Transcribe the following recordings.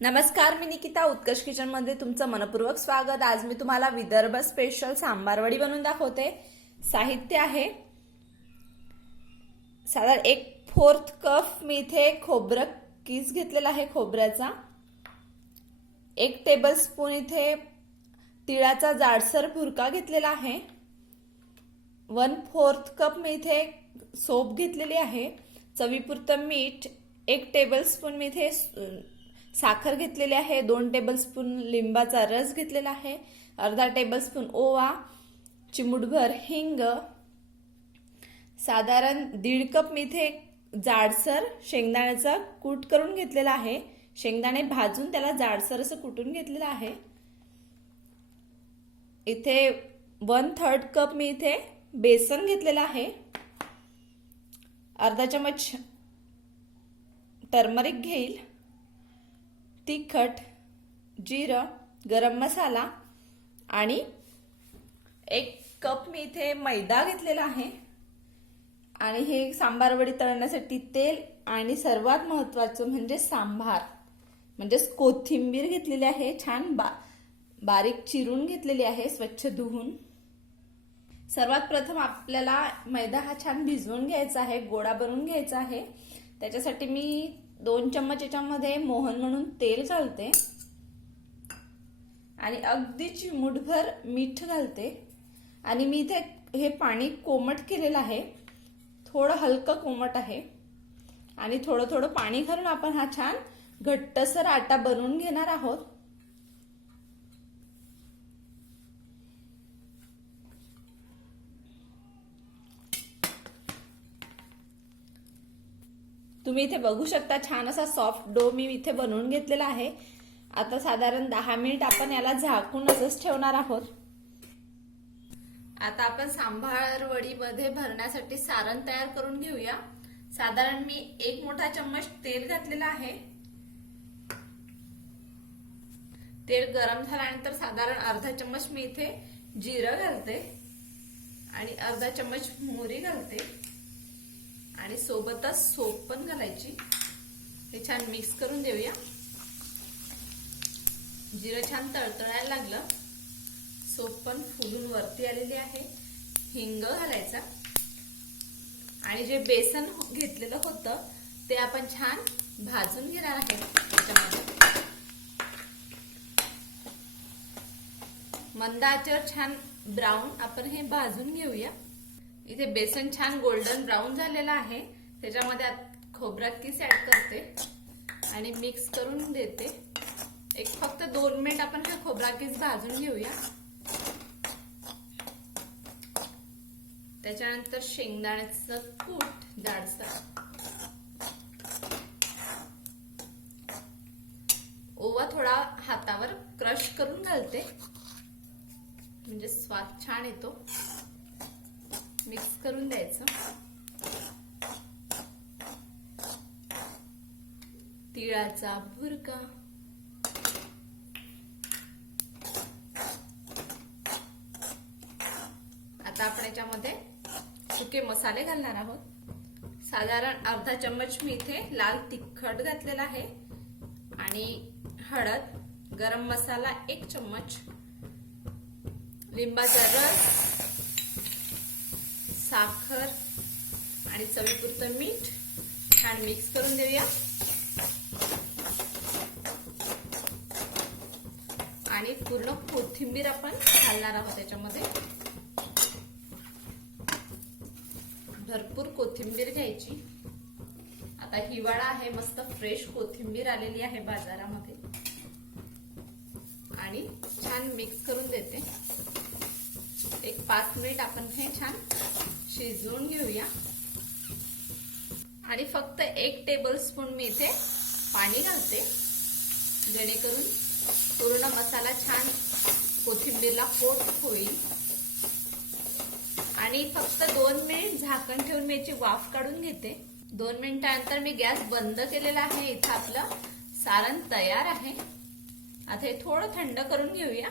नमस्कार मी निकिता. उत्कर्ष किचनमध्ये तुमचं मनपूर्वक स्वागत. आज मी तुम्हाला विदर्भ स्पेशल सांबारवडी बनवून दाखवते. साहित्य आहे. साधारण एक फोर्थ कप मी इथे खोबरं किस घेतलेला आहे खोबऱ्याचा. एक टेबल स्पून इथे तिळाचा जाडसर भुरका घेतलेला आहे. वन फोर्थ कप मी इथे सोप घेतलेली आहे. चवीपुरतं मीठ एक टेबल स्पून मी इथे साखर घेतलेली आहे दोन टेबलस्पून लिंबाचा रस घेतलेला आहे अर्धा टेबलस्पून ओवा चिमुटभर हिंग साधारण दीड कप मी इथे जाडसर शेंगदाण्याचा कूट करून घेतलेला आहे. शेंगदाणे भाजून त्याला जाडसर असं कुटून घेतलेलं आहे. इथे वन थर्ड कप मी इथे बेसन घेतलेलं आहे. अर्धा चमच टर्मरिक घेईल. तिखट जिरं गरम मसाला आणि एक कप मी इथे मैदा घेतलेला आहे. आणि हे सांबार वडी तळण्यासाठी तेल आणि सर्वात महत्वाचं म्हणजे सांभार म्हणजेच कोथिंबीर घेतलेली आहे छान बा बारीक चिरून घेतलेली आहे स्वच्छ धुवून. सर्वात प्रथम आपल्याला मैदा हा छान भिजवून घ्यायचा आहे गोळा बनवून घ्यायचा आहे. त्याच्यासाठी मी दोन चम्मच याच्यामध्ये मोहन म्हणून तेल घालते. आणि अगदी चिमूटभर मीठ घालते. आणि मी इथे हे पाणी कोमट केलेलं आहे. थोडं हलकं कोमट आहे. आणि थोडं थोडं पाणी घालून आपण हा छान घट्टसर आटा बनवून घेणार आहोत. तुम्ही इथे बघू शकता छान असा सॉफ्ट डो मी इथे बनवून घेतलेला आहे. आता साधारण दहा मिनिट आपण याला झाकून असंच ठेवणार आहोत. आता आपण सांभाळवडीमध्ये भरण्यासाठी सारण तयार करून घेऊया. साधारण मी एक मोठा चम्मच तेल घातलेला आहे. तेल गरम झाल्यानंतर साधारण अर्धा चम्मच मी इथे जिरं घालते. आणि अर्धा चम्मच मोहरी घालते. सोबतच सोप पण घालायची. हे छान मिक्स करून देऊया. जिरं छान तळतळायला लागलं. सोप पण फुलून वरती आलेली आहे. हिंग घालायचा. आणि जे बेसन घेतलेलं होतं ते आपण छान भाजून घेणार आहे त्याच्यामध्ये. मंद आचेवर छान ब्राऊन आपण हे भाजून घेऊया. इथे बेसन छान गोल्डन ब्राऊन झालेलं आहे. त्याच्यामध्ये खोबरा किस ऍड करते आणि मिक्स करून देते. एक फक्त दोन मिनिट आपण हा खोबरा किस भाजून घेऊया. त्याच्यानंतर शेंगदाण्याचं कूट जाडसर. ओवा थोडा हातावर क्रश करून घालते. म्हणजे स्वाद छान येतो. मिक्स करून द्यायचं. तिळाचा भुरका आता आपण याच्यामध्ये सुके मसाले घालणार आहोत. साधारण अर्धा चम्मच मी इथे लाल तिखट घातलेला आहे. आणि हळद गरम मसाला एक चम्मच. लिंबाचा रस साखर आणि चवीपुरतं मीठ छान मिक्स करून देऊया. आणि पूर्ण कोथिंबीर आपण घालणार आहोत त्याच्यामध्ये. भरपूर कोथिंबीर घ्यायची. आता हिवाळा आहे मस्त फ्रेश कोथिंबीर आलेली आहे बाजारामध्ये. आणि छान मिक्स करून देते. एक पाच मिनिट आपण हे छान शिजवून घेऊया. आणि फक्त एक टेबल स्पून मी इथे पाणी घालते. जेणेकरून पूर्ण मसाला छान कोथिंबीरला कोट होईल. आणि फक्त दोन मिनिट झाकण ठेवून मी याची वाफ काढून घेते. दोन मिनिटानंतर मी गॅस बंद केलेला आहे. इथं आपलं सारण तयार आहे. आता हे थोडं थंड करून घेऊया.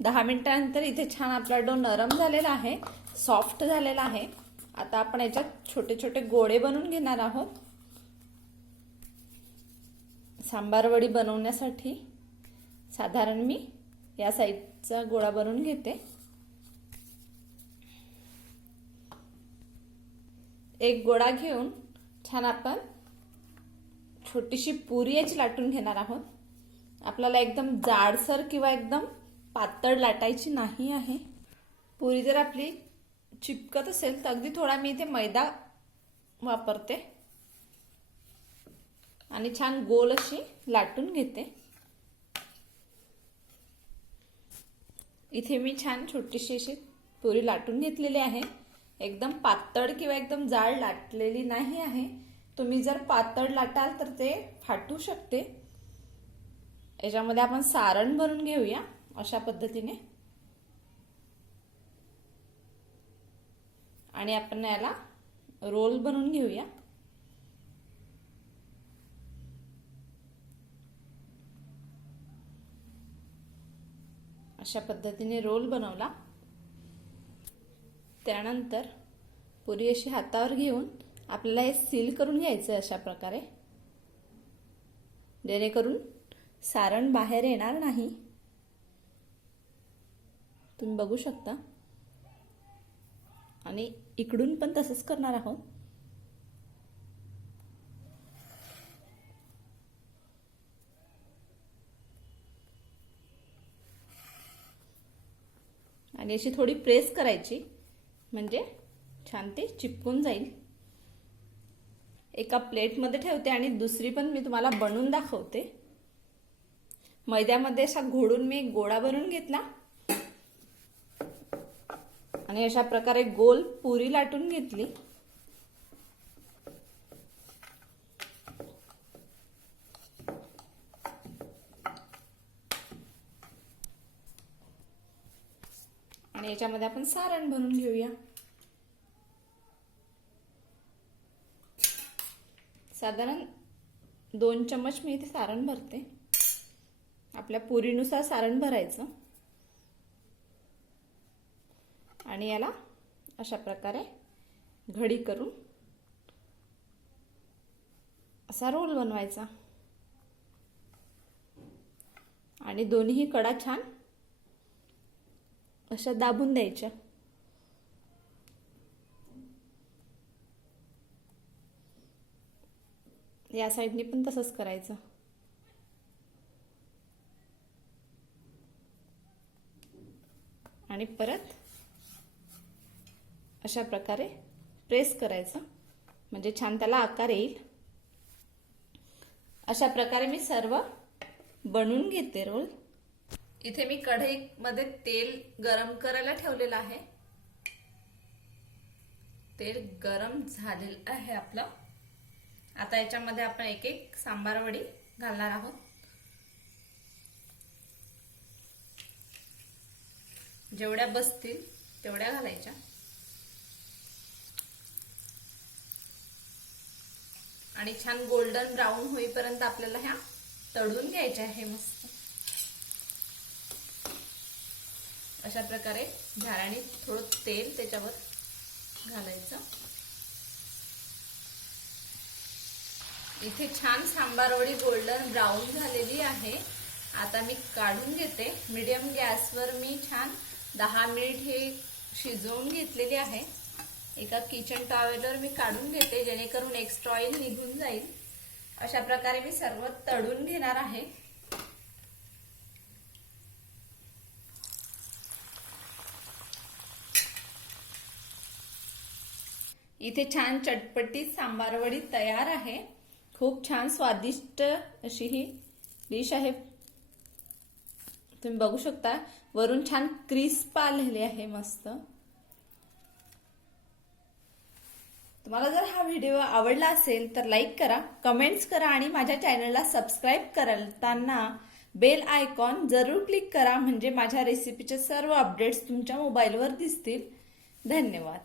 दहा मिनिटानंतर इथे छान आपला डो नरम झालेला आहे. सॉफ्ट झालेला आहे. आता आपण याच्यात छोटे छोटे गोळे बनवून घेणार आहोत. सांबारवडी बनवण्यासाठी. साधारण मी या साईजचा गोळा बनवून घेते. एक गोळा घेऊन छान आपण छोटीशी पुरी याची लाटून घेणार आहोत. आपल्याला एकदम जाडसर किंवा एकदम पातळ लाटायची नाही आहे. पुरी जर आपली चिपकत असेल तर अगदी थोडा मी इथे मैदा वापरते. आणि छान गोल अशी लाटून घेते. इथे मी छान छोटीशी अशी पुरी लाटून घेतलेली आहे. एकदम पातळ किंवा एकदम जाड लाटलेली नाही आहे. तुम्ही जर पातळ लाटाल तर ते फाटू शकते. याच्यामध्ये आपण सारण भरून घेऊया अशा पद्धतीने. आणि आपण याला रोल बनवून घेऊया. अशा पद्धतीने रोल बनवला. त्यानंतर पुरी अशी हातावर घेऊन आपल्याला हे सील करून घ्यायचं अशा प्रकारे. जेणेकरून सारण बाहेर येणार नाही. तुम्ही बघू शकता. आणि इकडून पण तसंच करणार आहोत. आणि अशी थोडी प्रेस करायची. म्हणजे छान ते चिपकून जाईल. एका प्लेटमध्ये ठेवते आणि दुसरी पण मी तुम्हाला बनवून दाखवते. मैद्यामध्ये असा घोडून मी गोळा बनवून घेतला. आणि अशा प्रकारे गोल पुरी लाटून घेतली. आणि याच्यामध्ये आपण सारण भरून घेऊया. साधारण दोन चम्मच मी इथे सारण भरते. आपल्या पुरीनुसार सारण भरायचं. आणि याला अशा प्रकारे घडी करून असा रोल बनवायचा. आणि दोन्ही कडा छान अशा दाबून द्यायच्या. या साईडने पण तसंच करायचं. आणि परत अशा प्रकारे प्रेस करायचं. म्हणजे छान त्याला आकार येईल. अशा प्रकारे मी सर्व बनवून घेते रोल. इथे मी कढईमध्ये तेल गरम करायला ठेवलेलं आहे. तेल गरम झालेलं आहे आपलं. आता याच्यामध्ये आपण एक एक सांबार वडी घालणार आहोत. जेवढ्या बसतील तेवढ्या घालायच्या. आणि छान गोल्डन ब्राऊन होईपर्यंत आपल्याला ह्या तळून घ्यायच्या आहे मस्त. अशा प्रकारे झाडाने थोडं तेल त्याच्यावर घालायचं. इथे छान सांबारवडी गोल्डन ब्राऊन झालेली आहे. आता मी काढून घेते. मीडियम गॅसवर मी छान दहा मिनिट हे शिजवून घेतलेली आहे. एका किचन टॉवेलवर मी काढून घेते जेणेकरून एक्स्ट्रा ऑइल निघून जाईल. अशा प्रकारे मी सर्व तळून घेणार आहे. इथे छान चटपटी सांबारवडी तयार आहे. खूप छान स्वादिष्ट अशी ही डिश आहे. तुम्ही बघू शकता वरून छान क्रिस्प आलेली आहे मस्त. तुम्हाला जर हा व्हिडिओ आवडला असेल तर लाईक करा कमेंट्स करा आणि माझ्या चॅनलला सबस्क्राईब करताना बेल आयकॉन जरूर क्लिक करा म्हणजे माझ्या रेसिपीचे सर्व अपडेट्स तुमच्या मोबाईलवर दिसतील. धन्यवाद.